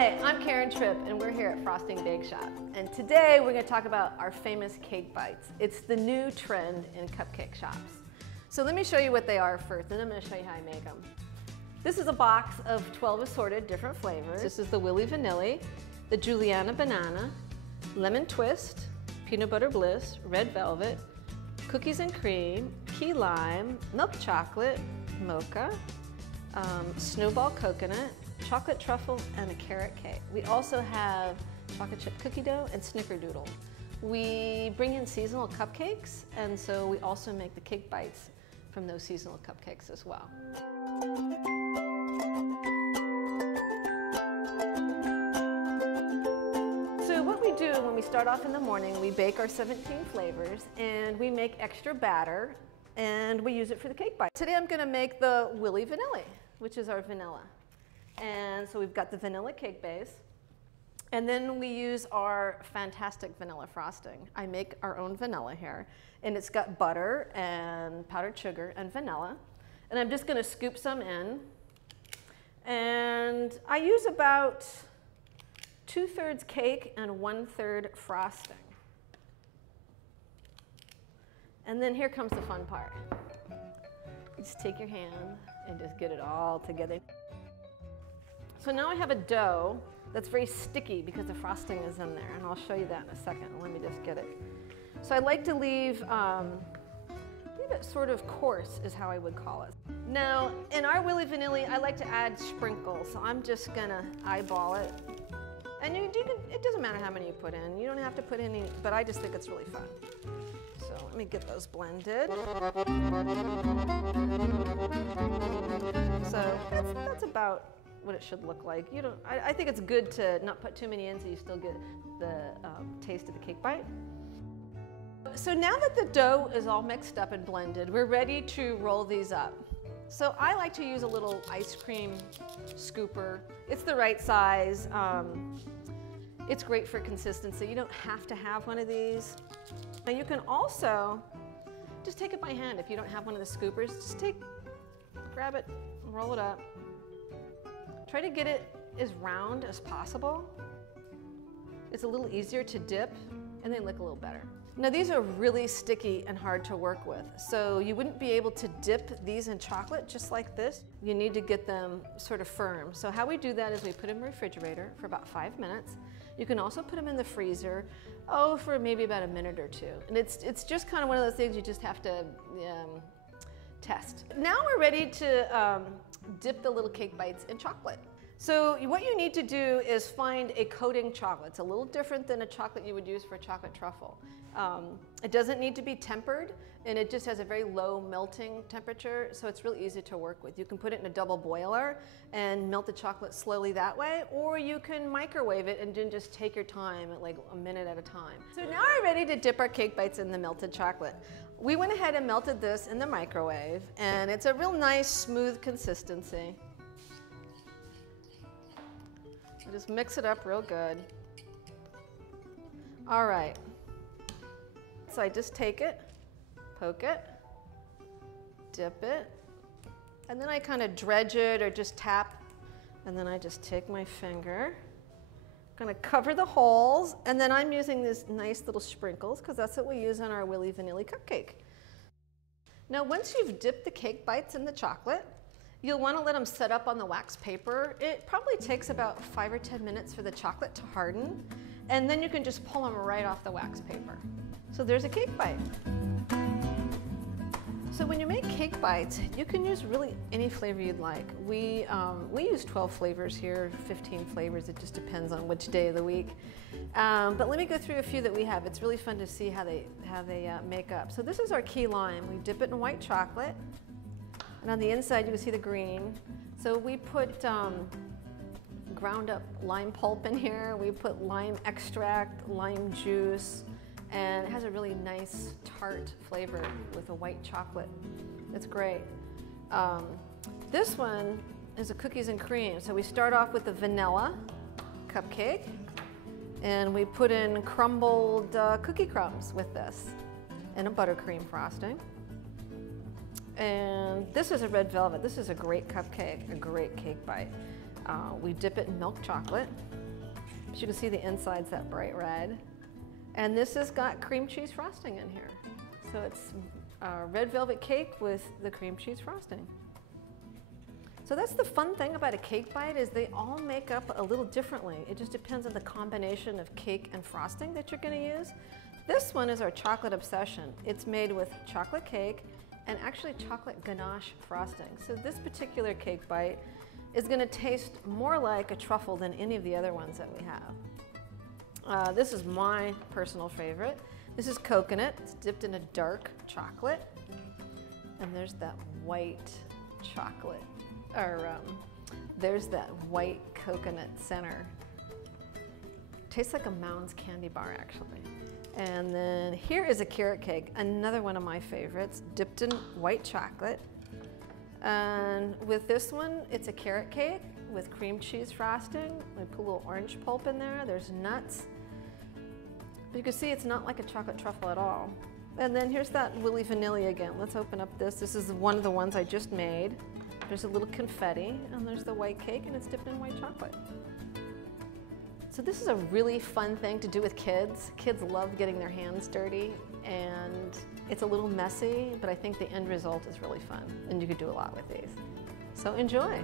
Hi, I'm Karen Tripp, and we're here at Frosting Bake Shop. And today we're going to talk about our famous cake bites. It's the new trend in cupcake shops. So let me show you what they are first, and then I'm going to show you how I make them. This is a box of 12 assorted different flavors. This is the Willy Vanilli, the Juliana Banana, Lemon Twist, Peanut Butter Bliss, Red Velvet, Cookies and Cream, Key Lime, Milk Chocolate, Mocha, Snowball Coconut, Chocolate Truffle, and a Carrot Cake. We also have chocolate chip cookie dough and snickerdoodle. We bring in seasonal cupcakes, and so we also make the cake bites from those seasonal cupcakes as well. So what we do when we start off in the morning, we bake our 17 flavors, and we make extra batter, and we use it for the cake bite. Today I'm going to make the Willy Vanilli, which is our vanilla. And so we've got the vanilla cake base, and then we use our fantastic vanilla frosting. I make our own vanilla here, and it's got butter and powdered sugar and vanilla. And I'm just going to scoop some in, and I use about 2/3 cake and 1/3 frosting. And then here comes the fun part. You just take your hand and just get it all together. So now I have a dough that's very sticky because the frosting is in there, and I'll show you that in a second. Let me just get it. So I like to leave it sort of coarse is how I would call it. Now, in our Willy Vanilli, I like to add sprinkles, so I'm just gonna eyeball it. And it doesn't matter how many you put in. You don't have to put any, but I just think it's really fun. So let me get those blended. So that's about what it should look like. I think it's good to not put too many in so you still get the taste of the cake bite. So now that the dough is all mixed up and blended, we're ready to roll these up. So I like to use a little ice cream scooper. It's the right size. It's great for consistency. You don't have to have one of these. And you can also just take it by hand if you don't have one of the scoopers. Just grab it, and roll it up. Try to get it as round as possible. It's a little easier to dip, and they look a little better. Now these are really sticky and hard to work with, so you wouldn't be able to dip these in chocolate just like this. You need to get them sort of firm. So how we do that is we put them in the refrigerator for about 5 minutes. You can also put them in the freezer, for maybe about a minute or two. And it's just kind of one of those things you just have to test. Now we're ready to dip the little cake bites in chocolate. So what you need to do is find a coating chocolate. It's a little different than a chocolate you would use for chocolate truffle. It doesn't need to be tempered, and it just has a very low melting temperature, so it's really easy to work with. You can put it in a double boiler and melt the chocolate slowly that way, or you can microwave it and then just take your time at like a minute at a time. So now we're ready to dip our cake bites in the melted chocolate. We went ahead and melted this in the microwave, and it's a real nice, smooth consistency. So just mix it up real good. All right. So I just take it, poke it, dip it, and then I kind of dredge it or just tap, and then I just take my finger, gonna cover the holes, and then I'm using these nice little sprinkles because that's what we use on our Willy Vanilli cupcake. Now once you've dipped the cake bites in the chocolate, you'll want to let them set up on the wax paper. It probably takes about 5 or 10 minutes for the chocolate to harden, and then you can just pull them right off the wax paper. So there's a cake bite. So when you make cake bites, you can use really any flavor you'd like. We use 12 flavors here, 15 flavors. It just depends on which day of the week. But let me go through a few that we have. It's really fun to see how they make up. So this is our key lime. We dip it in white chocolate, and on the inside you can see the green. So we put ground up lime pulp in here. We put lime extract, lime juice, and it has a really nice tart flavor with a white chocolate. It's great. This one is a cookies and cream. So we start off with the vanilla cupcake, and we put in crumbled cookie crumbs with this, and a buttercream frosting. And this is a red velvet. This is a great cupcake, a great cake bite. We dip it in milk chocolate. As you can see, the inside's that bright red. And this has got cream cheese frosting in here. So it's red velvet cake with the cream cheese frosting. So that's the fun thing about a cake bite, is they all make up a little differently. It just depends on the combination of cake and frosting that you're going to use. This one is our chocolate obsession. It's made with chocolate cake and actually chocolate ganache frosting. So this particular cake bite is going to taste more like a truffle than any of the other ones that we have. This is my personal favorite. This is coconut. It's dipped in a dark chocolate. And there's that white chocolate, or there's that white coconut center. Tastes like a Mounds candy bar, actually. And then here is a carrot cake, another one of my favorites, dipped in white chocolate. And with this one, it's a carrot cake with cream cheese frosting. We put a little orange pulp in there. There's nuts. But you can see it's not like a chocolate truffle at all. And then here's that Willy Vanilli again. Let's open up this. This is one of the ones I just made. There's a little confetti, and there's the white cake, and it's dipped in white chocolate. So this is a really fun thing to do with kids. Kids love getting their hands dirty, and it's a little messy, but I think the end result is really fun, and you could do a lot with these. So enjoy.